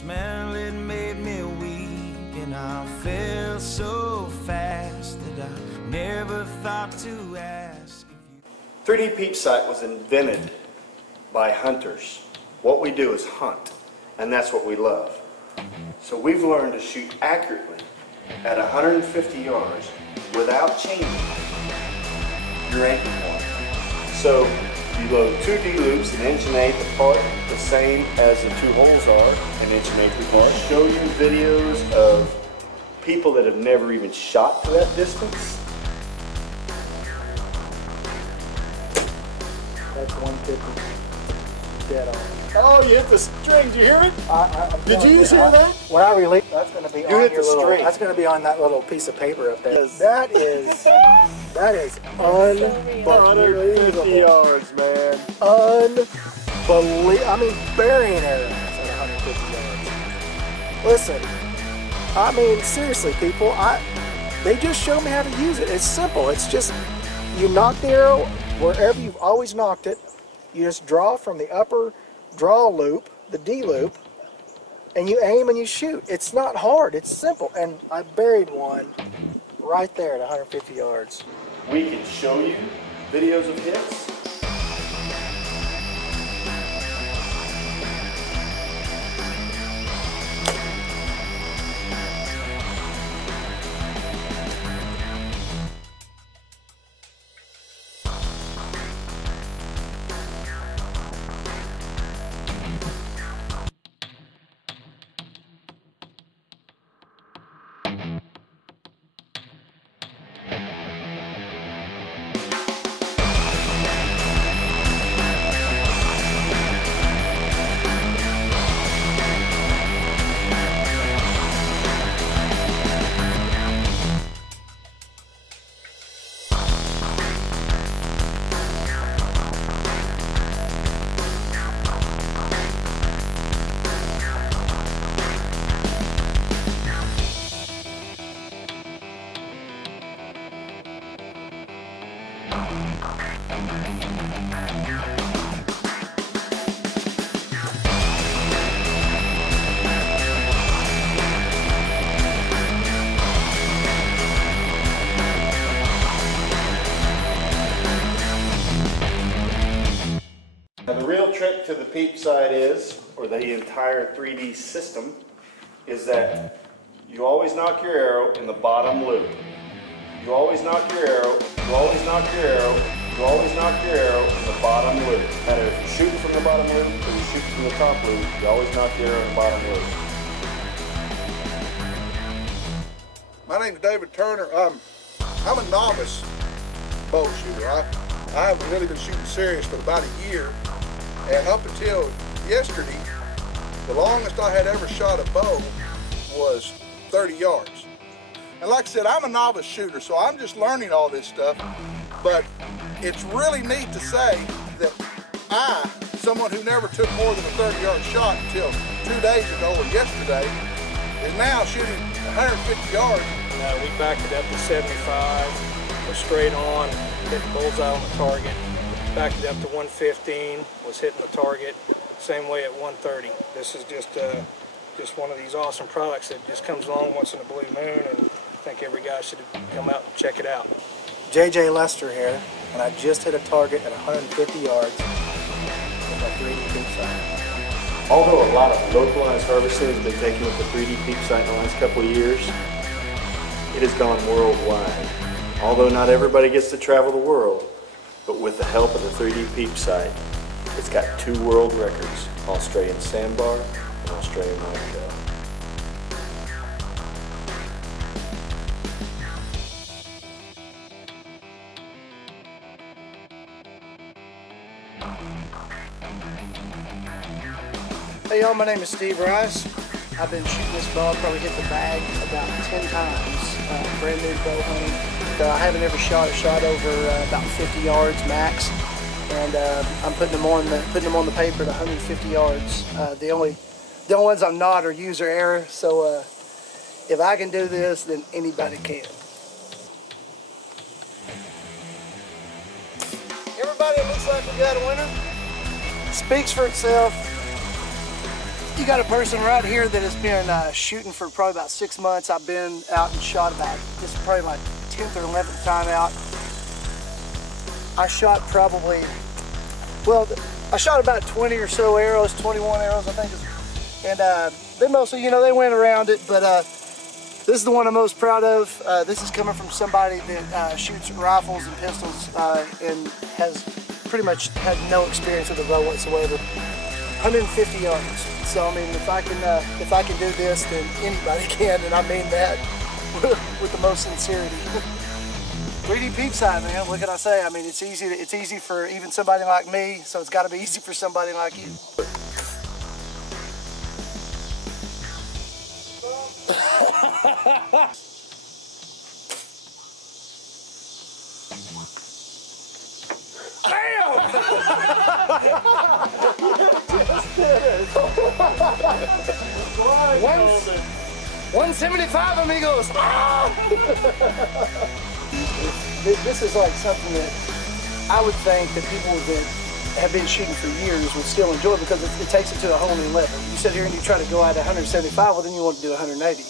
smell, it made me weak, and I fell so fast that I never thought to ask if you... 3Dpeepsight was invented by hunters. What we do is hunt, and that's what we love. So we've learned to shoot accurately at 150 yards without changing your anchor point. So you load 2 D-loops, an inch and 1/8 apart, the same as the 2 holes are, an inch and 1/8 apart. Show you videos of people that have never even shot to that distance. That's 150. Dead on. Oh, you hit the string. Did you hear it? Did you just hear that? When I release, that's going to be You on hit your the little. string. That's going to be on that little piece of paper up there. Yes. That is unbelievable. 150 yards, man. Unbelievable. I mean, burying arrows at 150 yards. Listen, I mean, seriously, people, they just show me how to use it. It's simple. It's just, you knock the arrow wherever you've always knocked it. You just draw from the upper draw loop, the D loop, and you aim and you shoot. It's not hard, it's simple. And I buried one right there at 150 yards. We can show you videos of hits. Now the real trick to the peep sight is, or the entire 3D system, is that you always knock your arrow in the bottom loop. You always knock your arrow, you always knock your arrow, you always knock your arrow in the bottom loop. And if you're shooting from the bottom loop or you're shooting from the top loop, you always knock your arrow in the bottom loop. My name is David Turner. I'm a novice bow shooter. I haven't really been shooting serious for about a year. And up until yesterday, the longest I had ever shot a bow was 30 yards. And like I said, I'm a novice shooter, so I'm just learning all this stuff. But it's really neat to say that someone who never took more than a 30-yard shot until 2 days ago or yesterday, is now shooting 150 yards. We backed it up to 75, was straight on, hit the bullseye on the target. Backed it up to 115, was hitting the target. Same way at 130. This is just one of these awesome products that just comes along once in a blue moon, and I think every guy should come out and check it out. JJ Lester here, and I just hit a target at 150 yards with my 3Dpeepsight. Although a lot of localized harvesting has been taken with the 3Dpeepsight in the last couple of years, it has gone worldwide. Although not everybody gets to travel the world, but with the help of the 3Dpeepsight, it's got 2 world records, Australian sandbar and Australian whitetail. Hey y'all, my name is Steve Rice. I've been shooting this bow. I've probably hit the bag about 10 times. Brand new bow hunting. I haven't ever shot a shot over about 50 yards max, and I'm putting them on the paper at 150 yards. The only ones I'm not are user error. So if I can do this, then anybody can. Everybody, it looks like we got a winner. Speaks for itself. You got a person right here that has been shooting for probably about 6 months. I've been out and shot about, this is probably my 10th or 11th time out. I shot probably, well, I shot about 20 or so arrows, 21 arrows, I think. And they mostly, you know, they went around it, but this is the one I'm most proud of. This is coming from somebody that shoots rifles and pistols and has pretty much had no experience with a bow whatsoever. 150 yards. So I mean, if I can do this, then anybody can, and I mean that with the most sincerity. 3Dpeepsight, man. What can I say? I mean, it's easy for even somebody like me. So it's got to be easy for somebody like you. Damn! 175, amigos. This is like something that I would think that people that have been shooting for years would still enjoy, because it takes it to a whole new level. You sit here and you try to go at 175, well then you want to do 180.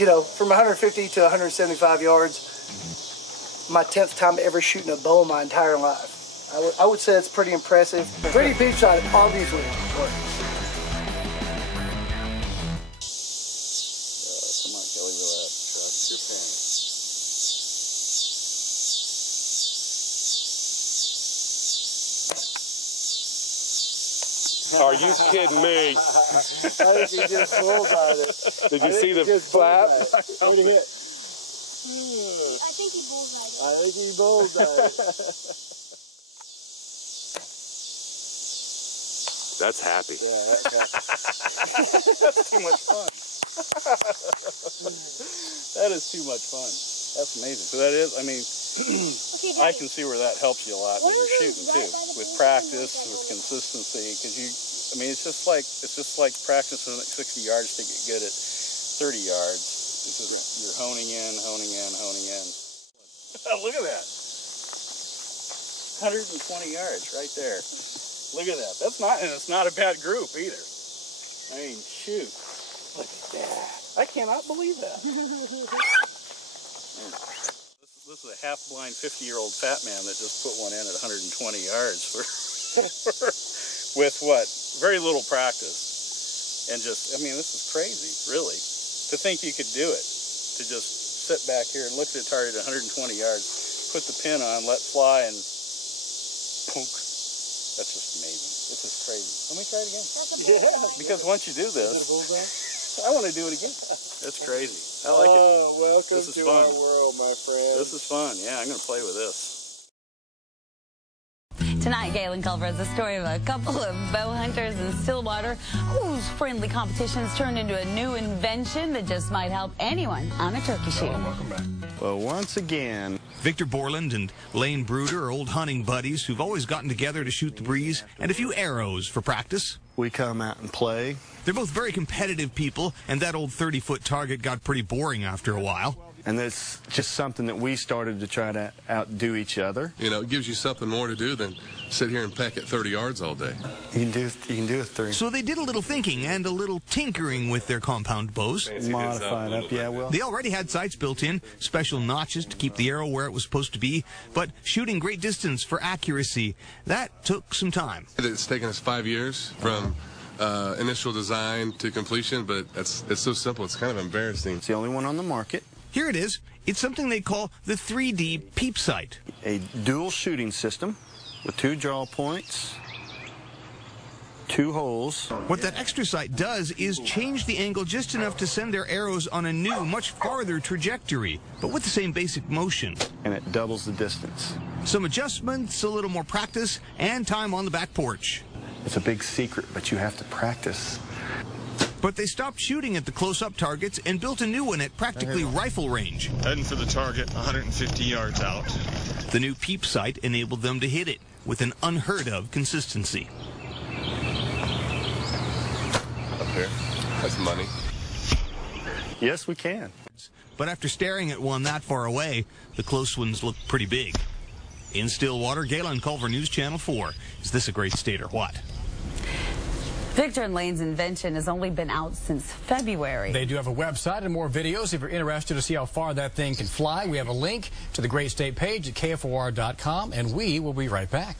You know, from 150 to 175 yards, my 10th time ever shooting a bow in my entire life. I would say it's pretty impressive. 3Dpeepsight obviously works. Come on, Kelly, relax. Trust your pen. Are you kidding me? I think he just bullseyed it. Did you see the flap? How many hit? I think he bullseyed it. I think he bullseyed it. That's happy. Yeah, that's happy. That's too much fun. That is too much fun. That's amazing. So that is, I mean, Okay, I can see where that helps you a lot when What you're are shooting those too, right by the with pool? practice, with consistency, because you, I mean, it's just like practicing at 60 yards to get good at 30 yards. It's just, you're honing in. Look at that. 120 yards right there. Look at that. That's not, and it's not a bad group either. I mean, shoot. Look at that. I cannot believe that. This is a half-blind 50-year-old fat man that just put one in at 120 yards with what? Very little practice. And just, I mean, this is crazy, really. To think you could do it. To just sit back here and look at a target at 120 yards, put the pin on, let fly, and punk. That's just amazing. This is crazy. Let me try it again. That's a bullseye. Yeah, because once you do this, Is it a bullseye? I want to do it again. That's crazy. I like it. Oh, welcome This is to fun. our world, my friend. This is fun. Yeah, I'm going to play with this. Tonight, Galen Culver has a story of a couple of bow hunters in Stillwater whose friendly competitions turned into a new invention that just might help anyone on a turkey shoot. Welcome back. Well, once again, Victor Borland and Lane Bruder are old hunting buddies who've always gotten together to shoot the breeze and a few arrows for practice. we come out and play. They're both very competitive people, and that old 30-foot target got pretty boring after a while. And that's just something that we started to try to outdo each other. You know, it gives you something more to do than sit here and peck at 30 yards all day. You can do a 30. So they did a little thinking and a little tinkering with their compound bows. Modify it up, yeah, well. They already had sights built in, special notches to keep the arrow where it was supposed to be, but shooting great distance for accuracy, that took some time. It's taken us 5 years from initial design to completion, but it's so simple, it's kind of embarrassing. It's the only one on the market. Here it is. It's something they call the 3Dpeepsight. A dual shooting system with 2 draw points, 2 holes. What that extra sight does is change the angle just enough to send their arrows on a new, much farther trajectory, but with the same basic motion. And it doubles the distance. Some adjustments, a little more practice, and time on the back porch. It's a big secret, but you have to practice. But they stopped shooting at the close-up targets and built a new one at practically rifle range. Heading for the target, 150 yards out. The new peep sight enabled them to hit it with an unheard-of consistency. Up here, that's money. Yes, we can. But after staring at one that far away, the close ones look pretty big. In Stillwater, Galen Culver, News Channel 4. Is this a great state or what? Victor and Lane's invention has only been out since February. They do have a website and more videos if you're interested to see how far that thing can fly. We have a link to the Great State page at KFOR.com, and we will be right back.